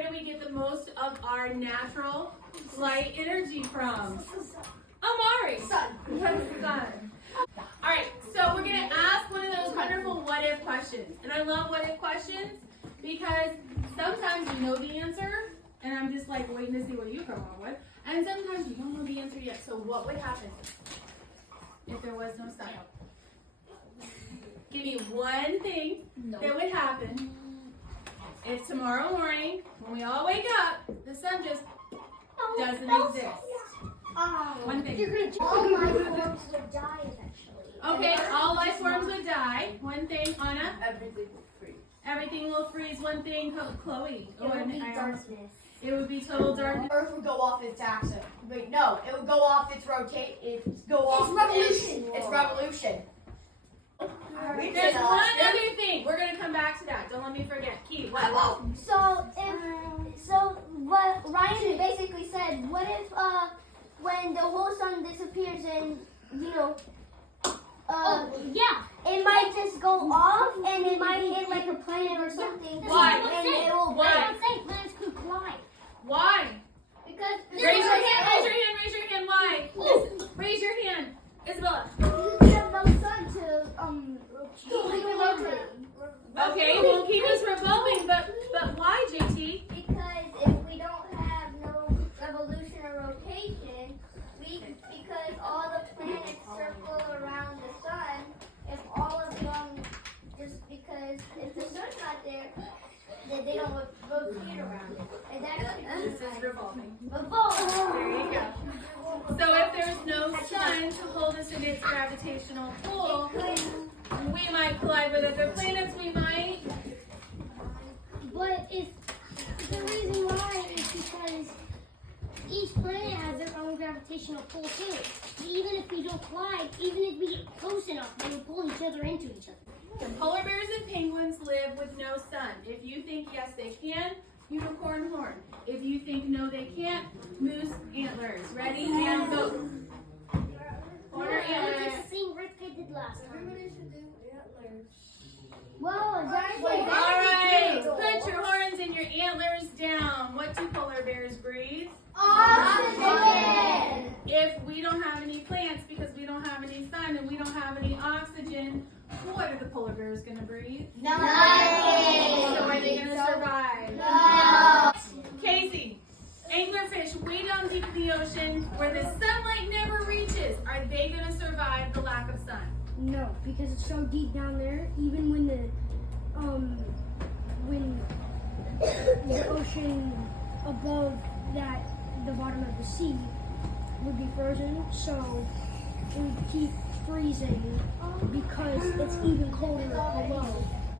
where do we get the most of our natural light energy from? Amari. Sun. Sun. All right, so we're going to ask one of those wonderful what if questions. And I love what if questions because sometimes you know the answer, and I'm just like waiting to see what you come up with. And sometimes you don't know the answer yet. So what would happen if there was no sun? Give me one thing that would happen if tomorrow morning, when we all wake up, the sun just doesn't exist. One thing. All life forms would die eventually. Okay, all life forms would die. One thing, Anna. Everything will freeze. Everything will freeze. One thing, Chloe. It would be darkness. It would be total darkness. Earth would go off its axis. Wait, no, it would go off its rotate. It's revolution. It's revolution. There's one other thing. We're gonna come back to that. Don't let me forget. Keith, what? So what Ryan basically said, what if when the whole sun disappears and it might just go off and it might hit like a planet or something. Why? And it will Why? planets could collide. Why? Because Raise your hand. Why? Raise your hand. Isabella. we have no sun to keep it rotating. Okay, we'll keep us revolving, but why, JT? Because if we don't have no revolution or rotation, because all the planets circle around the sun, if all of them, just because if the sun's not there, then they don't rotate around it. And This is revolving. revolve. There you go. So if there's no sun to hold us in its gravitational pull, we might collide with other planets. We might. But if the reason why is because each planet has their own gravitational pull too. Even if we don't collide, even if we get close enough, they will pull each other into each other. Polar bears and penguins live with no sun. If you think yes, they can, unicorn horn. If you think no, they can't, moose antlers. Ready and go. Corner antlers. The same Ripka did last time. Whoa, that's All right, put your horns and your antlers down. What do polar bears breathe? oxygen. If we don't have any plants because we don't have any sun and we don't have any oxygen, what are the polar bears going to breathe? Nothing. So are they going to survive? No. Casey, anglerfish way down deep in the ocean where the sunlight never reaches, are they going to survive the lack of sun? No, because it's so deep down there. Even when the ocean above the bottom of the sea would be frozen, so it would keep freezing because it's even colder below.